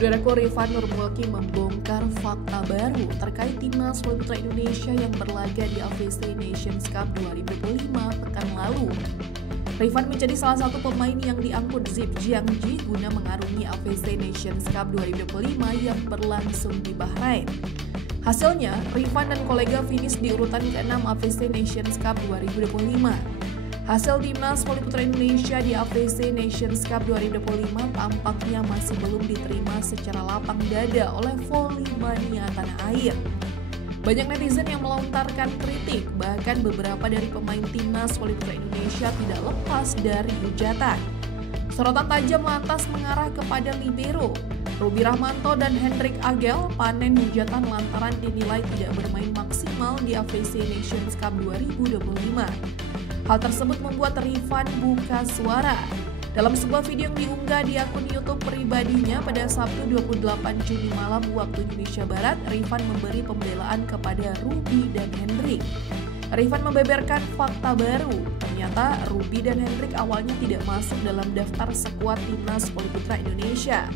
Saudaraku, Rifan Nurmulki membongkar fakta baru terkait timnas voli putra Indonesia yang berlaga di AFC Nations Cup 2025 pekan lalu. Rifan menjadi salah satu pemain yang diangkut Zip Jiangji guna mengarungi AFC Nations Cup 2025 yang berlangsung di Bahrain. Hasilnya, Rifan dan kolega finish di urutan ke-6 AFC Nations Cup 2025. Hasil timnas voli putra Indonesia di AFC Nations Cup 2025 tampaknya masih belum diterima secara lapang dada oleh voli mania tanah air. Banyak netizen yang melontarkan kritik, bahkan beberapa dari pemain timnas voli putra Indonesia tidak lepas dari hujatan. Sorotan tajam lantas mengarah kepada libero. Ruby Rahmanto dan Hendrik Agel panen hujatan lantaran dinilai tidak bermain maksimal di AFC Nations Cup 2025. Hal tersebut membuat Rifan buka suara. Dalam sebuah video yang diunggah di akun YouTube pribadinya pada Sabtu 28 Juni malam waktu Indonesia Barat, Rifan memberi pembelaan kepada Ruby dan Hendrik. Rifan membeberkan fakta baru. Ternyata Ruby dan Hendrik awalnya tidak masuk dalam daftar skuad timnas voli putra Indonesia.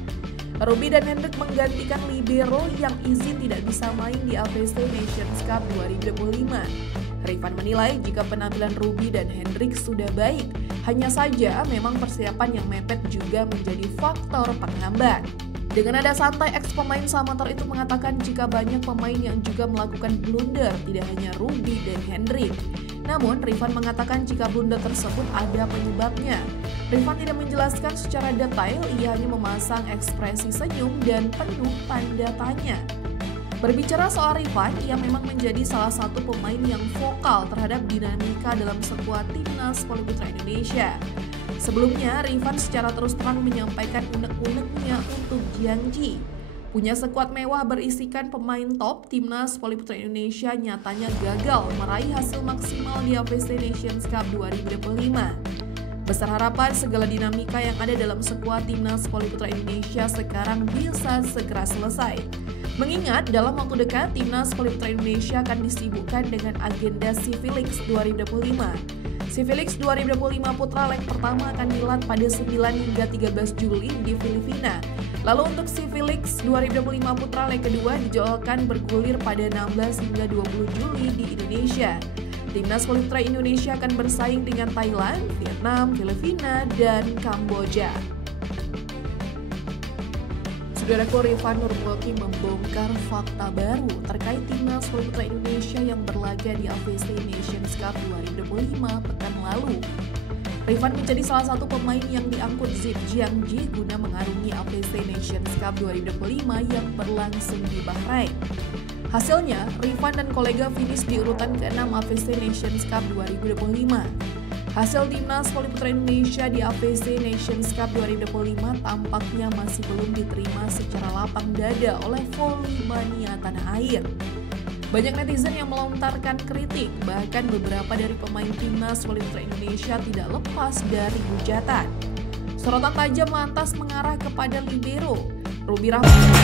Ruby dan Hendrik menggantikan libero yang izin tidak bisa main di AFC Nations Cup 2025. Rifan menilai jika penampilan Ruby dan Hendrik sudah baik, hanya saja memang persiapan yang mepet juga menjadi faktor penghambat. Dengan nada santai, ex-pemain Samator itu mengatakan jika banyak pemain yang juga melakukan blunder, tidak hanya Ruby dan Hendrik. Namun, Rifan mengatakan jika blunder tersebut ada penyebabnya. Rifan tidak menjelaskan secara detail, ia hanya memasang ekspresi senyum dan penuh tanda tanya. Berbicara soal Rifan, ia memang menjadi salah satu pemain yang vokal terhadap dinamika dalam skuad timnas voli putra Indonesia. Sebelumnya, Rifan secara terus terang menyampaikan unek-uneknya untuk Jiangji. Punya skuad mewah berisikan pemain top, timnas voli putra Indonesia nyatanya gagal meraih hasil maksimal di AFC Nations Cup 2025. Besar harapan segala dinamika yang ada dalam skuad timnas voli putra Indonesia sekarang bisa segera selesai. Mengingat dalam waktu dekat timnas voli putra Indonesia akan disibukkan dengan agenda Civilix 2025. Civilix 2025 putra leg pertama akan dilat pada 9 hingga 13 Juli di Filipina. Lalu untuk Civilix 2025 putra leg kedua dijadwalkan bergulir pada 16 hingga 20 Juli di Indonesia. Timnas voli putra Indonesia akan bersaing dengan Thailand, Vietnam, Filipina, dan Kamboja. Saudaraku, Rifan Nurmulki membongkar fakta baru terkait timnas voli putra Indonesia yang berlaga di AFC Nations Cup 2025 pekan lalu. Rifan menjadi salah satu pemain yang diangkut Zip Jiangji guna mengarungi AFC Nations Cup 2025 yang berlangsung di Bahrain. Hasilnya, Rifan dan kolega finish di urutan ke-6 AFC Nations Cup 2025. Hasil timnas voli putra Indonesia di AFC Nations Cup 2025 tampaknya masih belum diterima secara lapang dada oleh voli mania tanah air. Banyak netizen yang melontarkan kritik, bahkan beberapa dari pemain timnas voli putra Indonesia tidak lepas dari hujatan. Sorotan tajam lantas mengarah kepada libero. Ruby Rahmanto